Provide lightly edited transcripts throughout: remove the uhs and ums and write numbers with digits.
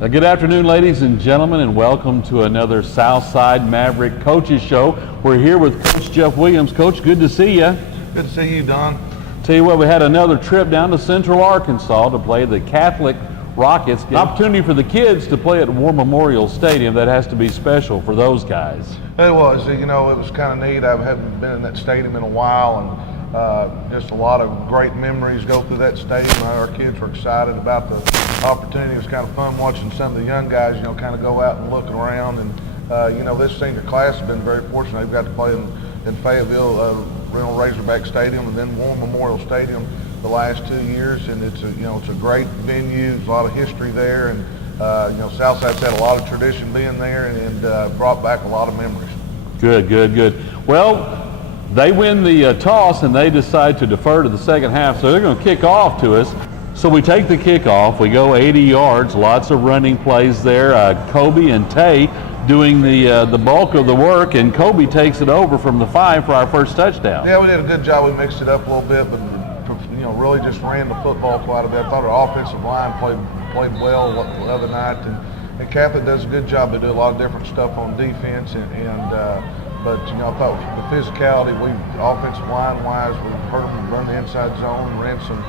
Good afternoon, ladies and gentlemen, and welcome to another Southside Maverick Coaches Show. We're here with Coach Jeff Williams. Coach, good to see you. Good to see you, Don. Tell you what, we had another trip down to Central Arkansas to play the Catholic Rockets. An opportunity for the kids to play at War Memorial Stadium. That has to be special for those guys. It was. You know, it was kind of neat. I haven't been in that stadium in a while, and just a lot of great memories go through that stadium. Our kids were excited about the opportunity. It was kind of fun watching some of the young guys, you know, kind of go out and look around. And, you know, this senior class has been very fortunate. They've got to play in Fayetteville, Rental Razorback Stadium, and then War Memorial Stadium the last 2 years. And it's a great venue. There's a lot of history there. And, you know, Southside's had a lot of tradition being there and brought back a lot of memories. Good. Well, they win the toss and they decide to defer to the second half, so they're going to kick off to us. So we take the kickoff, we go 80 yards, lots of running plays there. Kobe and Tay doing the bulk of the work, and Kobe takes it over from the 5 for our first touchdown. Yeah, we did a good job. We mixed it up a little bit, but you know, really just ran the football quite a bit. I thought our offensive line played well the other night, and Catholic does a good job. They do a lot of different stuff on defense, but you know, I thought the physicality, offensive line wise, we heard them run the inside zone, ran some.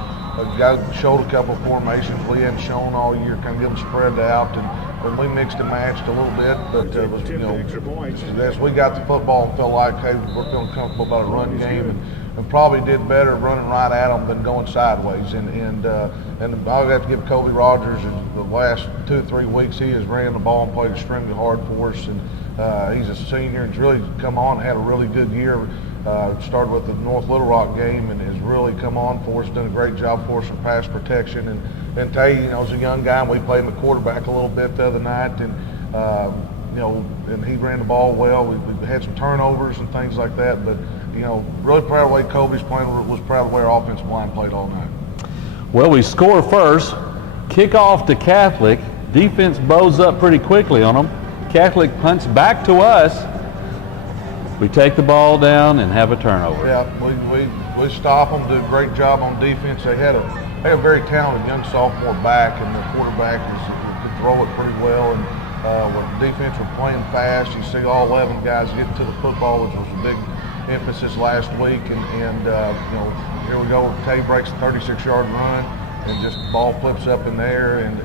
Guys showed a couple of formations we hadn't shown all year, kind of get them spread out, and we mixed and matched a little bit. But it was, you know, as we got the football and felt like, hey, we're feeling comfortable about a run game, and probably did better running right at them than going sideways. And I'll have to give Kobe Rogers in the last 2 or 3 weeks, he has ran the ball and played extremely hard for us. And he's a senior and he's really come on and had a really good year. Started with the North Little Rock game and has really come on for us, done a great job for us in pass protection. And Tay, you know, is a young guy, and we played him at quarterback a little bit the other night, and you know, and he ran the ball well. We had some turnovers and things like that, but you know, really proud of the way Kobe's playing. Was proud of the way our offensive line played all night. Well, we score first, kick off to Catholic. Defense bows up pretty quickly on them. Catholic punts back to us. We take the ball down and have a turnover. Yeah, we stop them, do a great job on defense. They had a very talented young sophomore back, and the quarterback could throw it pretty well. And when the defense were playing fast, you see all 11 guys getting to the football, which was a big emphasis last week. And you know, here we go. Tay breaks a 36-yard run, and just the ball flips up in there, and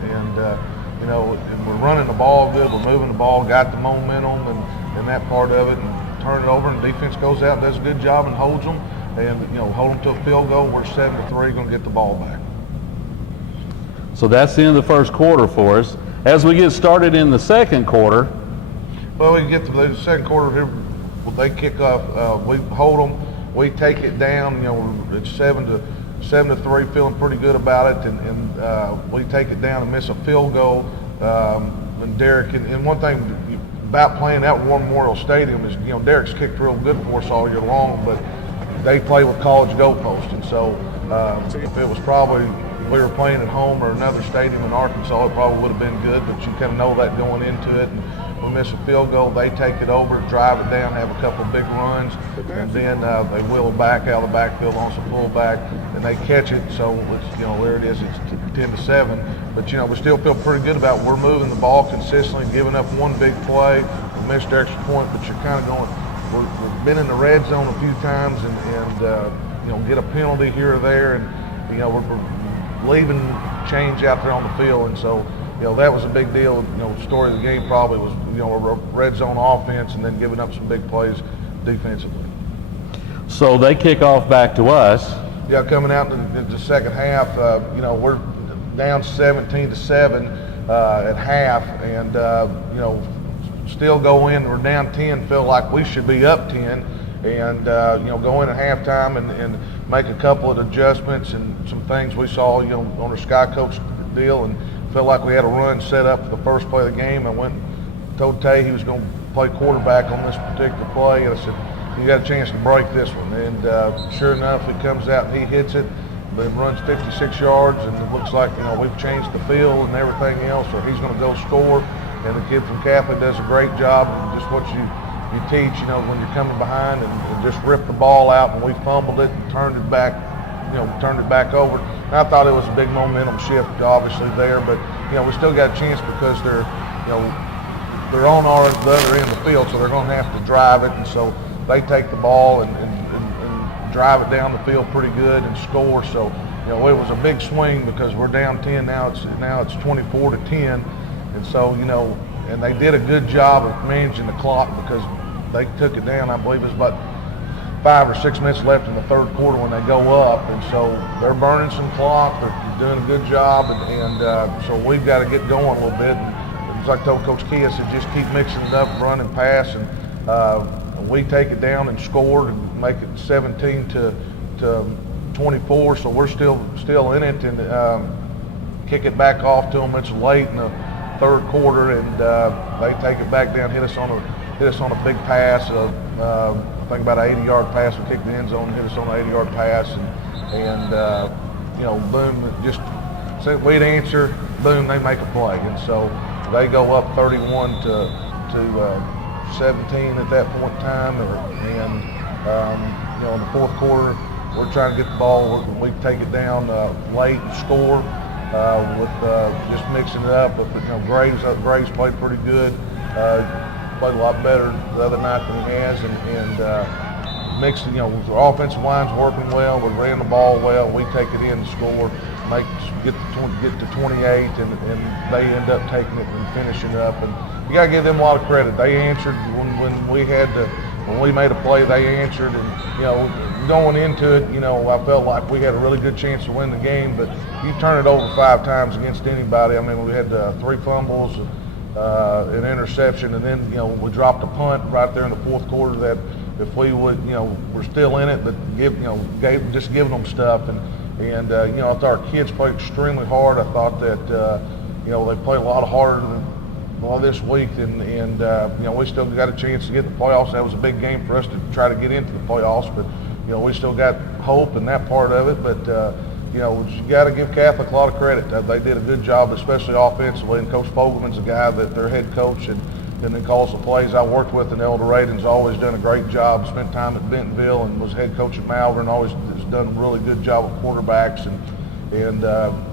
you know, and we're running the ball good. We're moving the ball, got the momentum, and that part of it. And turn it over, and defense goes out, does a good job, and holds them, and you know, hold them to a field goal. We're 7-3, going to get the ball back. So that's the end of the first quarter for us. As we get started in the second quarter, well, we get to the second quarter here. They kick off. We hold them. We take it down. You know, it's 7-3, feeling pretty good about it, and we take it down and miss a field goal. And Derek, and one thing about playing at War Memorial Stadium is, you know, Derek's kicked real good for us all year long, but they play with college goalposts, and so if it was probably we were playing at home or another stadium in Arkansas, it probably would have been good, but you kind of know that going into it. And we miss a field goal, they take it over, drive it down, have a couple of big runs, and then they wheel it back out of the backfield on some fullback, and they catch it. So it's, you know, there it is, it's 10-7. But you know, we still feel pretty good about it. We're moving the ball consistently, giving up one big play, we missed the extra point, but you're kind of going. We've been in the red zone a few times, and you know, get a penalty here or there, and you know, we're leaving change out there on the field, and so. You know, that was a big deal. You know, the story of the game probably was, you know, a red zone offense and then giving up some big plays defensively. So they kick off back to us. Yeah, coming out in the second half, you know, we're down 17-7 at half, and you know, still go in. We're down 10. Feel like we should be up 10, and you know, go in at halftime and make a couple of adjustments and some things we saw, you know, on our Sky Coach deal, and felt like we had a run set up for the first play of the game. I went and told Tay he was going to play quarterback on this particular play, and I said, you got a chance to break this one. And sure enough, it comes out and he hits it, but runs 56 yards, and it looks like, you know, we've changed the field and everything else, or he's going to go score. And the kid from Catholic does a great job, and just what you teach, you know, when you're coming behind and just rip the ball out, and we fumbled it and turned it back, you know, turned it back over. And I thought it was a big momentum shift, obviously, there, but we still got a chance because they're on the other end of the field, so they're going to have to drive it, and so they take the ball and drive it down the field pretty good and score. So it was a big swing because we're down 10 now. It's 24-10, and so and they did a good job of managing the clock because they took it down. I believe it was about 5 or 6 minutes left in the third quarter when they go up, and so they're burning some clock. They're doing a good job, and so we've got to get going a little bit. And it's like I told Coach Key, I said, just keep mixing it up, run and pass, and we take it down and score and make it 17-24. So we're still in it, and kick it back off to them. It's late in the third quarter, and they take it back down, hit us on a big pass. I think about an 80-yard pass. We kicked the end zone, hit us on an 80-yard pass, and boom, just said we'd answer. Boom, they make a play, and so they go up 31 to 17 at that point in time. In the fourth quarter, we're trying to get the ball. We take it down late and score with just mixing it up. But Graves played pretty good. Played a lot better the other night than he has, and mixed. The offensive line's working well. We ran the ball well. We take it in, score, get to 28, and they end up taking it and finishing up. And you got to give them a lot of credit. They answered when we made a play. They answered, and going into it, I felt like we had a really good chance to win the game. But you turn it over 5 times against anybody. I mean, we had 3 fumbles, an interception, and then we dropped a punt right there in the fourth quarter that if we would, we're still in it, but just giving them stuff, and I thought our kids played extremely hard. I thought that they played a lot harder than this week, and we still got a chance to get in the playoffs. That was a big game for us to try to get into the playoffs, but we still got hope in that part of it. But you got to give Catholic a lot of credit. They did a good job, especially offensively, and Coach Fogelman's a guy that their head coach and then calls the plays. I worked with in El Dorado, and's always done a great job. Spent time at Bentonville and was head coach at Malvern. Always has done a really good job with quarterbacks, and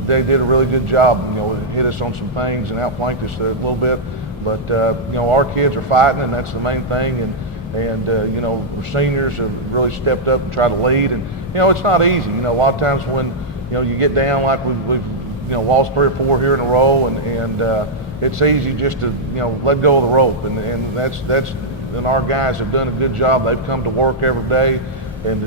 they did a really good job. Hit us on some things and outflanked us a little bit. But our kids are fighting, and that's the main thing. And our seniors have really stepped up and tried to lead. And it's not easy. A lot of times when you get down like we've lost 3 or 4 here in a row, and it's easy just to let go of the rope, and that's and our guys have done a good job. They've come to work every day and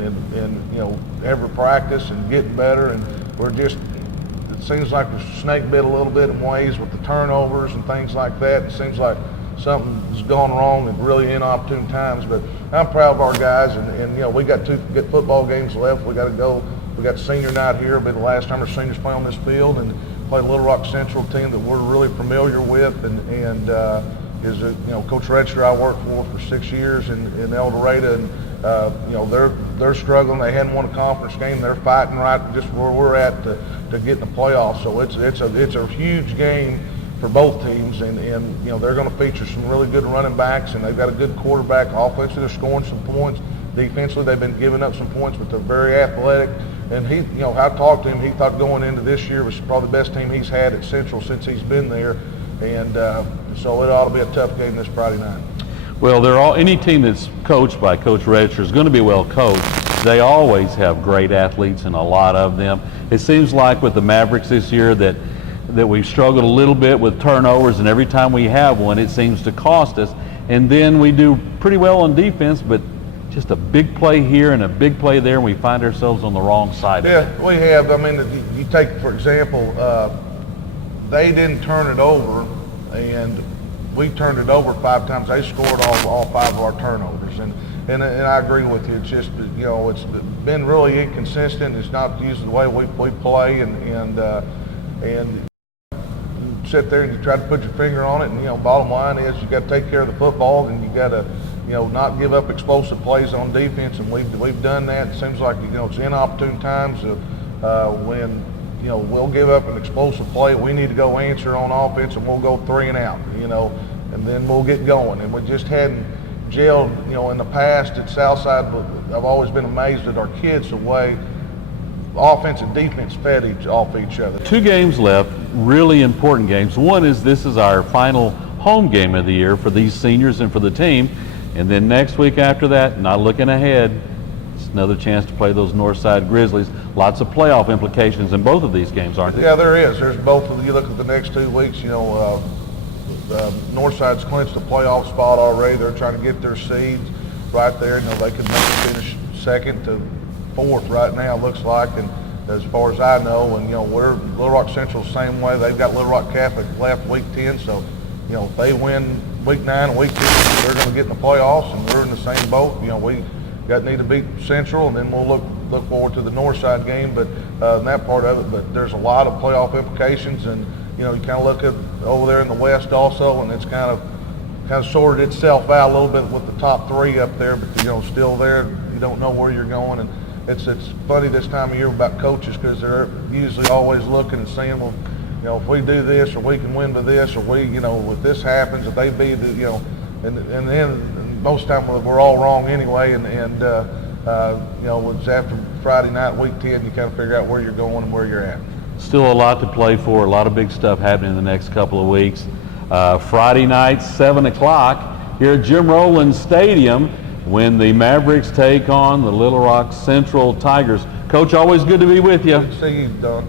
every practice and getting better, and it seems like we're snake bit a little bit in ways with the turnovers and things like that. It seems like something's gone wrong at really inopportune times, but I'm proud of our guys, and we got 2 good football games left. We got to go. We got senior night here. It'll be the last time our seniors play on this field, and play Little Rock Central team that we're really familiar with, and is Coach Redster I worked for 6 years in El Dorado, and they're struggling. They hadn't won a conference game. They're fighting right just where we're at to get in the playoffs. So it's a huge game for both teams, and they're going to feature some really good running backs, and they've got a good quarterback. Offensively, they're scoring some points. Defensively, they've been giving up some points, but they're very athletic. And I talked to him. He thought going into this year was probably the best team he's had at Central since he's been there, and so it ought to be a tough game this Friday night. Well, any team that's coached by Coach Redster is going to be well coached. They always have great athletes, and a lot of them. It seems like with the Mavericks this year that we've struggled a little bit with turnovers, and every time we have one, it seems to cost us. And then we do pretty well on defense, but just a big play here and a big play there, and we find ourselves on the wrong side of it. Yeah, we have. I mean, you take, for example, they didn't turn it over, and we turned it over 5 times. They scored all 5 of our turnovers, and I agree with you. It's just it's been really inconsistent. It's not usually the way we play, and sit there and you try to put your finger on it, and bottom line is you got to take care of the football, and you got to not give up explosive plays on defense, and we've done that. It seems like it's inopportune times when we'll give up an explosive play. We need to go answer on offense, and we'll go 3 and out, and then we'll get going. And we just hadn't gelled, in the past at Southside. I've always been amazed at our kids, the way offense and defense fed off each other. 2 games left. really important games. One is this is our final home game of the year for these seniors and for the team. And then next week after that, not looking ahead, it's another chance to play those Northside Grizzlies. Lots of playoff implications in both of these games, aren't there? Yeah, there is. There's both of you look at the next 2 weeks, Northside's clinched the playoff spot already. They're trying to get their seeds right there. They could maybe finish second to fourth right now, looks like, and as far as I know, and we're Little Rock Central the same way. They've got Little Rock Catholic left week 10, so if they win week 9 and week 10, they're going to get in the playoffs, and we're in the same boat. We need to beat Central, and then we'll look forward to the Northside game. But in that part of it, but there's a lot of playoff implications, and you kind of look at over there in the West also, and it's kind of sorted itself out a little bit with the top 3 up there, but still there. You don't know where you're going, and it's funny this time of year about coaches because they're usually always looking and saying, well, if we do this, or we can win with this, or we, if this happens, if they be the, and then most of the time we're all wrong anyway, and it's after Friday night, week 10, you kind of figure out where you're going and where you're at. Still a lot to play for, a lot of big stuff happening in the next couple of weeks. Friday night, 7 o'clock here at Jim Rowland Stadium when the Mavericks take on the Little Rock Central Tigers. Coach, always good to be with you. Good to see you, Don.